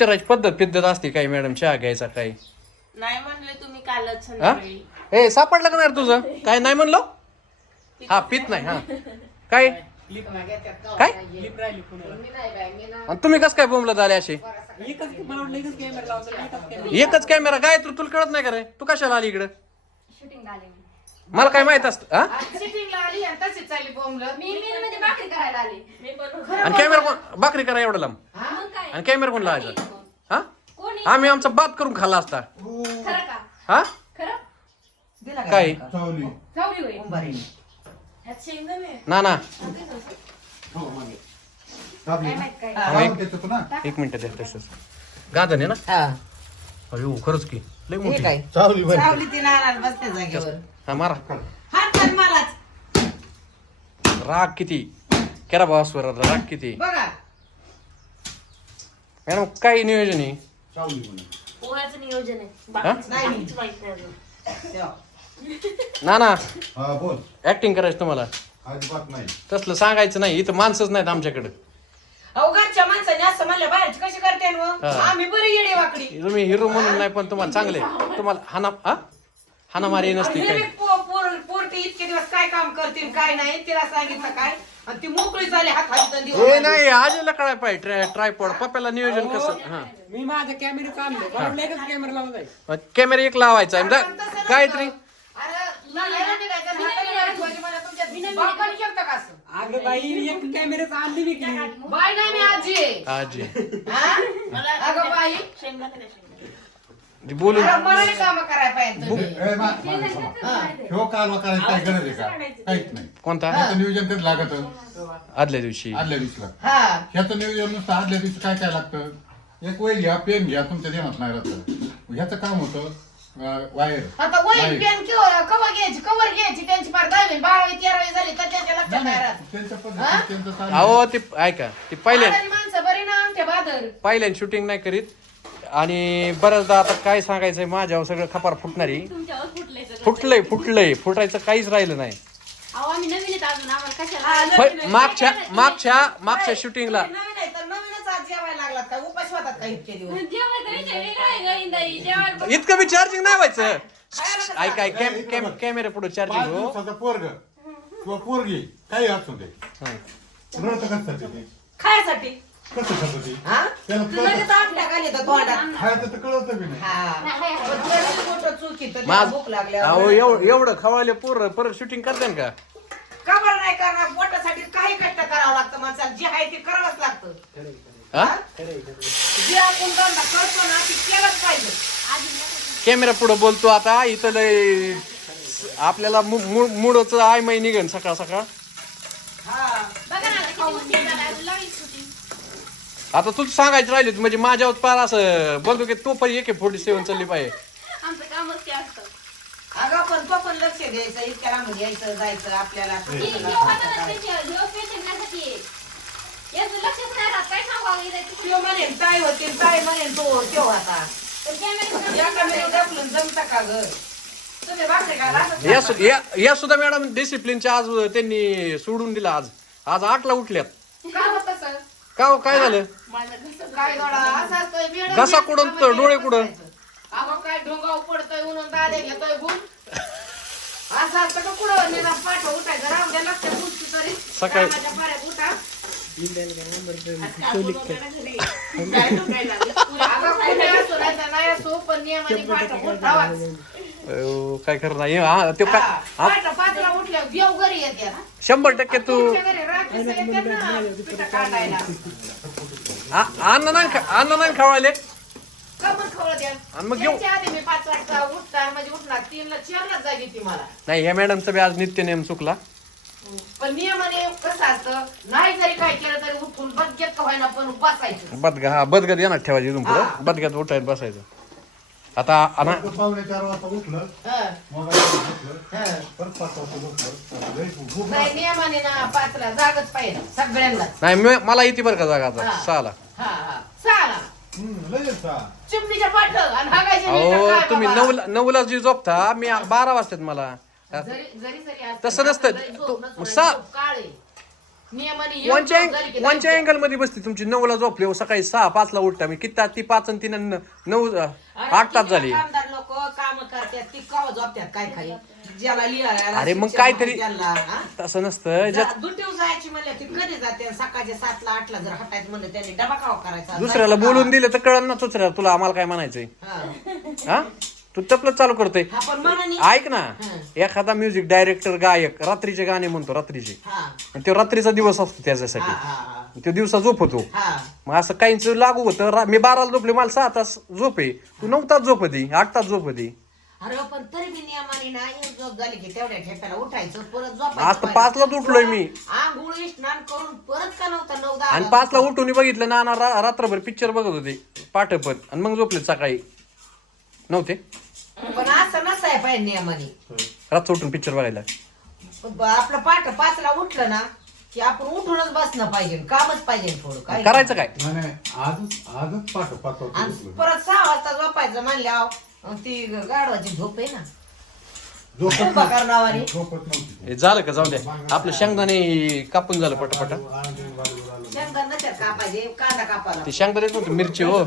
विचारायची पद्धत पिद्धत असते काही मॅडम? चहा घ्यायचा काही नाही म्हणले तुम्ही कालच हा? संध्याकाळी. ए सापडलं का नाही रे तुझं? काय नाही म्हणलो? हा पित नाही हा. काय? काय? आणि तुम्ही कसं काय बोंबलत आले असे? एकच कॅमेरा काय तू तुला कळत नाही का रे? तू कशाला आली इकडं? शूटिंग आले मी. मला काय माहीत असत हा? सिटिंगला आली आणि तशीच चालली बोंबलं. मी मी मध्ये भाकरी करायला आले. मी पण आणि कॅमेरा कोण भाकरी करा एवढं लांब. मग काय? आणि कॅमेरा कोण? लावायचा हा? कोणी? आम्ही आमचा बात करून खाल्ला असता. खरं का? हा? खरं? दिला का काय? चावली. चौरी होईल कुंभारी ह्यात शेंगदाणे ना ना. हो मागे दाबली काय ना? माहीत काय? हा, ना एक मिनिट द्या तसंच गाजन आहे ना? हा. अयो खरंच की. लय हे मोठी. काय? चावली बरं चावली ती नाणार बसते जागेवर. हा मारा. हात कर मलाच. राग किती? करा बॉसवर राग किती? बघा. मॅडम काय नियोजन आहे? चावली म्हणून पोह्याचं नियोजन आहे. हा? बाकीचं बाकीचं माहीत नाही अजून. तेव्हा. ना ना. हा बोल. ऍक्टिंग करायचं तुम्हाला. अजिबात नाही. तसलं सांगायचं नाही. इथं माणसंच नाहीत आमच्याकडे. माणसाने असं म्हणलं बाहेरची कशी करते ना हा. आम्ही बरी येडे वाकडी तुम्ही हिरो म्हणून नाही पण तुम्हाला चांगले तुम्हाला हाना हा हानामारी नसते हे काय बी पो- पोर- पोरटी इतके दिवस काय काम करतील काय नाही तिला सांगितलं काय आणि ती मोकळी झाली हात हात हे नाही आजीला कळाय पाहिजे ट्रायपॉड पप्याला नियोजन कसं हा मी माझा कॅमेरा चाललो बरोबर एकच कॅमेरा एक लावायचा आहे. काहीतरी अगं बाई एक कॅमेरा आणली विकली बाय नाही मी आजी आहे. आजी. हा? मला अगं बाई. शेंगदाणे द्या, शेंगदाणे. ती बोलून अरे मलाही कामं करायला पाहिजे तुम्ही. ए, मा- मागे थांबा. ह्यो कालवा करायची काय गरज आहे का? काहीच नाही. कोणता? ह्याचं नियोजन कधी लागत? आदल्या दिवशी. आदल्या दिवशीला. हा. ह्याचं नियोजन नुसतं आदल्या दिवशी काय काय लागतं? एक वय घ्या पेन घ्या तुमच्या ध्यानात नाही राहतं. ह्याचं काम होतं वायर. आता वही वायर. पेन किंवा कवर घ्यायची कवर घ्यायची त्यांची फार दहावी बारावी तेरावी झाली तर त्यांच्या लक्षात नाही, नाही नाही, राहत त्यांच्या हा? पद्धतीत त्यांचं चालू अहो. ते ऐका ते पहिल्या म्हातारी माणसं बरी ना आमच्या बादर पहिल्यान शूटिंग नाही करीत. आणि बऱ्याचदा आता काय सांगायचंय माझ्यावर सगळं खपार फुटणारी. तुमच्यावर फुटलंय सगळं. फुटलंय फुटलंय. फुटायचं काहीच राहिलं नाही. अहो आम्ही नवीन आहेत अजून. आम्हाला हा, कशाला नवीन प- मागच्या मागच्या मागच्या? शूटिंगला तुम्ही नवीन आहे तर नवीनच आज जेवायला लागलात का? उपास होतात का इतके दिवस? जेवायचा इतकं बी चार्जिंग नाही व्हायचं. ऐक ऐक? कॅम कॅम कॅमेरा पुढे पाच चार्जिंग हो. दिवसाचं पोरग. किंवा पोरगी काही असू दे हं. रडतं कशासाठी ते? खायसाठी? कसं खातं ते हा? त्याला तू लगेच आपल्या खाली तर तोंडात. खायचं तर कळतं बी नाही. हा. पण तुला किती मोठं चूक आहे तर त्याला माझ भूक अहो लागल्यावर एवढं एवढं खवायले पोर परत शूटिंग करते का? का बरं नाही करणार पोटासाठी काही कष्ट करावं लागतं माणसाला. जे आहे ते करावंच लागतं? जे आपण धंदा करतो ना ते केलंच पाहिजे कॅमेरा पुढे बोलतो आता इथं लय आपल्याला मुडच आय मै निघन सकाळ सकाळ हा बघा ना आता किती उशीर झाला, अजून लागली shooting. आता तूच सांगायचं राहिली म्हणजे माझ्यावर पार असं बोलतो की तो पण एक फोर्टी सेवन चालली पाहिजे आमचं कामच ते असतं अगं पण तो पण लक्ष द्यायचं इतक्या लांब जायचं आपल्याला ती देव हाताला special, देव special त्यासाठी आहे. याचं लक्षच नाही राहत, काय म्हणेन होतील म्हणेन तो आता या कमेरी ढकलून जमता का ग? तुम्ही भाकरी खायला असंच या करता. सु- या या सुद्धा मॅडम डिसिप्लिनच्या आज त्यांनी सोडून दिला आज. आज आठला उठल्यात. काय होतं सर का हो, काय झालं? माझं घसा काय दोडा असा असतोय बेड घसा कुठून तर डोळे कुठून? अगं काय ढोंगाव पडतोय म्हणून दादे घेतोय गुण? असं असतं का पाठ उठायचं? द्या तरी. सकाळी- कामाच्या पाऱ्यात उठा. अयो, काय खरं नाही हा ते काय हा, शंभर टक्के तू आ- अन्न नाही खा- अन्न नाही द्या आणि मग घेऊ. म्हणजे नाही ह्या मॅडमचा बी आज नित्य नेम चुकला. पण नियमाने कसं असतं नाही जरी काय केलं तरी उठून बदगेत का व्हायना पण बसायचं. बदगा हा बदगत येणार ठेवायची इथून. पुढं. बदगत उठायला बसायचं. आता अना पावणे चार वाजता उठलं हं, हं. परत पाच वाजता नाही नियमाने ना पाचला जागच पाहिजे सगळ्यांना. नाही मी- मला इथे बरं का जागा आता? हा. सहाला. हा हा. चाला हम्म, लय सा चिमणीच्या पाठ. आणि हागायचे अहो तुम्ही नऊला नऊला जी झोपता मी बारा वाजतात मला. तसं नसतं. लय झोप तू- नसून सा- झोप काळे नियमाने एक वनच्या झोप झाली की वनच्या नाही. अँगलमध्ये बसते तुमची नऊला झोपले हो, सकाळी सहा पाचला उठता मी किती तास ती पाच आणि तीन नऊ अरे आठ तास झाली कामदार लोक काम करतात ती कवा झोपतात काय खाली लिहायला अरे मग काहीतरी-? तसं नसतं दुसऱ्याला बोलून. दिलं तर कळलं ना दुसऱ्याला तुला आम्हाला काय म्हणायचंय हा. हा तू तपलं चालू करतोय. हा पण मनाने ऐक ना. एखादा म्युझिक डायरेक्टर गायक रात्रीचे गाणे म्हणतो रात्रीचे. हा. आणि तो रात्रीचा दिवस असतो हा त्याच्यासाठी हा. तो दिवसा झोपतो. हा. मग असं काहींच लागू होतं. रा- मी बाराला झोपले मला सहा तास झोप आहे. तू नऊ तास झोपती आठ तास झोपती अरे पण तरी मी नियमाने ना एक झोप झाली की तेवढ्या ठेप्याला उठायचं परत आज तर पाचलाच उठलोय मी. आंघोळी स्नान करून परत का नव्हता? नऊ दहा आणि पाचला उठून बघितलं ना ना रा- रात्रभर पिक्चर बघत होते पाठपत आणि मग झोपले सकाळी. नव्हते? पण असं नसाय पाहिजे नियमाने रात्र उठून पिक्चर बघायला. ब- आपलं पाठ पाचला उठलं ना की आपण उठूनच बसणं पाहिजे कामच पाहिजे थोडं काय करायचं काय? नाही नाही, आजच आजच पाठ पाच आणि. परत सहा वाजता झोपायचं म्हणल्यावर ती गाढवाची झोप आहे ना. झोपत उभा करणावानी. नव्हती. झोपत नव्हती. हे झालं का? जाऊ द्या आपलं शेंगदाणे कापून झालं पटापटा. कापायचे कांदा ते शेंगदाणे येत नव्हते मिरची हो.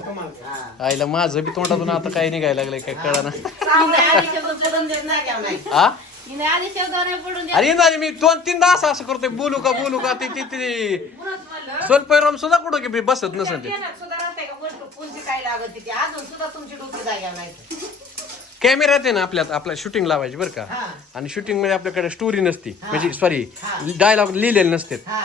आईला माझं बी तोंडातून आता काय निघायला लागलंय काय कळा ना नाही नाही. हा हिने आधी शेवदाणे पडून द्या अरे इंदाजी मी दोन तीनदा असं असं करतोय बोलू का बोलू का ती ती ती म्हणूनच म्हणलं सुद्धा कुठं की बी बसत नसेल ते. देण्यात सुद्धा राहते का? गोष्ट कोणती काय लागत ती अजून सुद्धा तुमची डोकी जाग्या नाही कॅमेरा आहे ना आपल्यात आपल्या शूटिंग लावायची बरं का. हा. आणि शूटिंगमध्ये आपल्याकडे स्टोरी नसती. म्हणजे सॉरी. डायलॉग लिहिलेले नसते हा.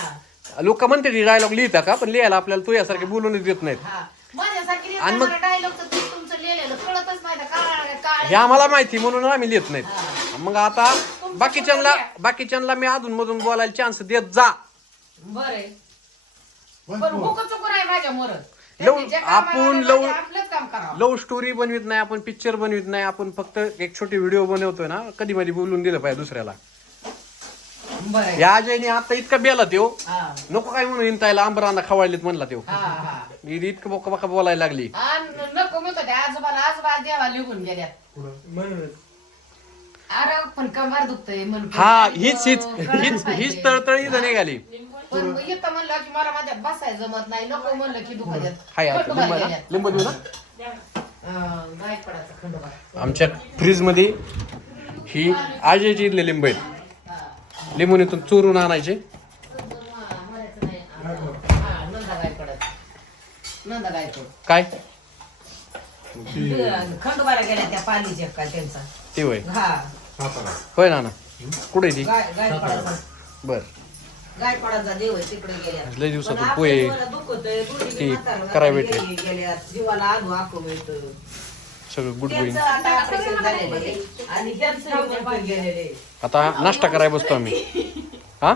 लोक म्हणते डायलॉग लिहिता का? पण लिहायला आपल्याला तू यासारखे बोलूनच देत नाहीत. हा. माझ्यासारखी आणि मग- डायलॉगचं तुमचं लिहिलेलं कळतच नाही काळ काळ हे आम्हाला माहिती म्हणून आम्ही लिहित नाहीत. मग आता बाकीच्यांना बाकीच्यांना मी अधून मधून बोलायला चान्स देत जा. बरे. पण माझ्या लव- आपण लव- आपलंच काम करावं. लव्ह स्टोरी बनवित नाही आपण पिक्चर बनवित नाही आपण फक्त एक छोटी व्हिडिओ बनवतोय ना कधी मध्ये बोलून दिलं पाहिजे दुसऱ्याला. बरं. या अजयने आता इतका बेला त्यो हा. नको काय म्हणून हिंतायला आंबरांना खवाळलीत म्हणला त्यो हा हा. ही इतकं बोका बका बोलायला लागली. आणि नको म्हणतो त्या आजोबाला आजोबा देवा लिहून म्हणूनच. अरे पण कमार दुखतंय म्हणून हा हीच हीच हीच हीच तळतळी इथं निघाली. पण इथं म्हणलं की मला माझ्यात बसायचं जमत नाही नको म्हणलं की दुखत येत हाय आता लिंबू ना? गेल्यात. लिंबू देऊ ना. अं, गायकवाडाचा खंडोबा. आमच्या फ्रीजमध्ये ही आजयची इथले लिंब आहेत. लिंबून चोरून आणायचे. काय? खंडोबाला गेल्या त्या पालीच्या काय त्यांचा ते होय. हा होय ना कुठे ती? गाय गायकवाडाचा बर. गायकवाडाचा देव आहे तिकडे गेल्या लय दिवसातून पोहे जीवाला दुखतंय, कराय भेटले. गेल्या, जीवाला आधू आखू मिळतं. सगळं गुड गोईंग आता नाश्ता करायला बसतो आम्ही. हा?